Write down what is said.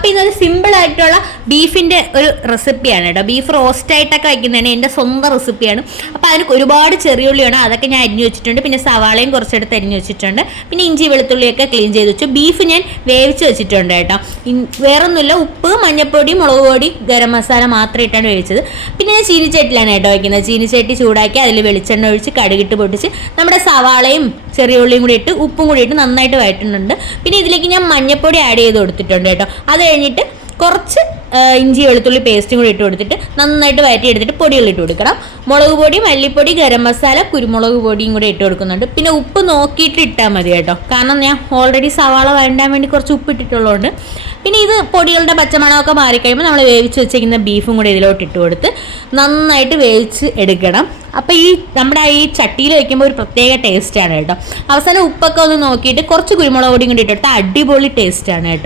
അപ്പോൾ ഇതൊരു സിമ്പിളായിട്ടുള്ള ബീഫിൻ്റെ ഒരു റെസിപ്പിയാണ് കേട്ടോ. ബീഫ് റോസ്റ്റായിട്ടൊക്കെ വയ്ക്കുന്നതാണ് എൻ്റെ സ്വന്തം റെസിപ്പിയാണ്. അപ്പോൾ അതിന് ഒരുപാട് ചെറിയുള്ളിയാണ്, അതൊക്കെ ഞാൻ അരിഞ്ഞു വെച്ചിട്ടുണ്ട്. പിന്നെ സവാളയും കുറച്ചെടുത്ത് അരിഞ്ഞു വെച്ചിട്ടുണ്ട്. പിന്നെ ഇഞ്ചി വെളുത്തുള്ളിയൊക്കെ ക്ലീൻ ചെയ്ത് വെച്ചു. ബീഫ് ഞാൻ വേവിച്ച് വെച്ചിട്ടുണ്ട് കേട്ടോ. വേറൊന്നുമില്ല, ഉപ്പ്, മഞ്ഞൾപ്പൊടി, മുളക് പൊടി, ഗരം മസാല മാത്രം ഇട്ടാണ് വേവിച്ചത്. പിന്നെ ഞാൻ ചീനിച്ചട്ടിലാണ് കേട്ടോ വയ്ക്കുന്നത്. ചീനിച്ചട്ടി ചൂടാക്കി അതിൽ വെളിച്ചെണ്ണ ഒഴിച്ച് കടുകിട്ട് പൊട്ടിച്ച് നമ്മുടെ സവാളയും ചെറിയ ഉള്ളിയും കൂടി ഇട്ട് ഉപ്പും കൂടി ഇട്ട് നന്നായിട്ട് വഴറ്റുന്നുണ്ട്. പിന്നെ ഇതിലേക്ക് ഞാൻ മഞ്ഞൾപ്പൊടി ആഡ് ചെയ്ത് കൊടുത്തിട്ടുണ്ട് കേട്ടോ. അത് കഴിഞ്ഞിട്ട് കുറച്ച് ഇഞ്ചി വെളുത്തുള്ളി പേസ്റ്റും കൂടി ഇട്ട് കൊടുത്തിട്ട് നന്നായിട്ട് വഴറ്റി എടുത്തിട്ട് പൊടികൾ ഇട്ട് കൊടുക്കണം. മുളക് പൊടി, മല്ലിപ്പൊടി, ഗരം മസാല, കുരുമുളക് പൊടിയും കൂടി ഇട്ട് കൊടുക്കുന്നുണ്ട്. പിന്നെ ഉപ്പ് നോക്കിയിട്ട് ഇട്ടാൽ മതി കേട്ടോ, കാരണം ഞാൻ ഓൾറെഡി സവാള വഴണ്ടാൻ വേണ്ടി കുറച്ച് ഉപ്പ് ഇട്ടിട്ടുള്ളതുകൊണ്ട്. പിന്നെ ഇത് പൊടികളുടെ പച്ചമണമൊക്കെ മാറിക്കഴിയുമ്പോൾ നമ്മൾ വേവിച്ച് വെച്ചിരിക്കുന്ന ബീഫും കൂടി ഇതിലോട്ട് ഇട്ട് കൊടുത്ത് നന്നായിട്ട് വേവിച്ച് എടുക്കണം. അപ്പോൾ നമ്മുടെ ഈ ചട്ടിയിൽ വയ്ക്കുമ്പോൾ ഒരു പ്രത്യേക ടേസ്റ്റാണ് കേട്ടോ. അവസാനം ഉപ്പൊക്കെ ഒന്ന് നോക്കിയിട്ട് കുറച്ച് കുരുമുളക് പൊടിയും കൂടി ഇട്ടെടുത്താൽ അടിപൊളി ടേസ്റ്റാണ് കേട്ടോ.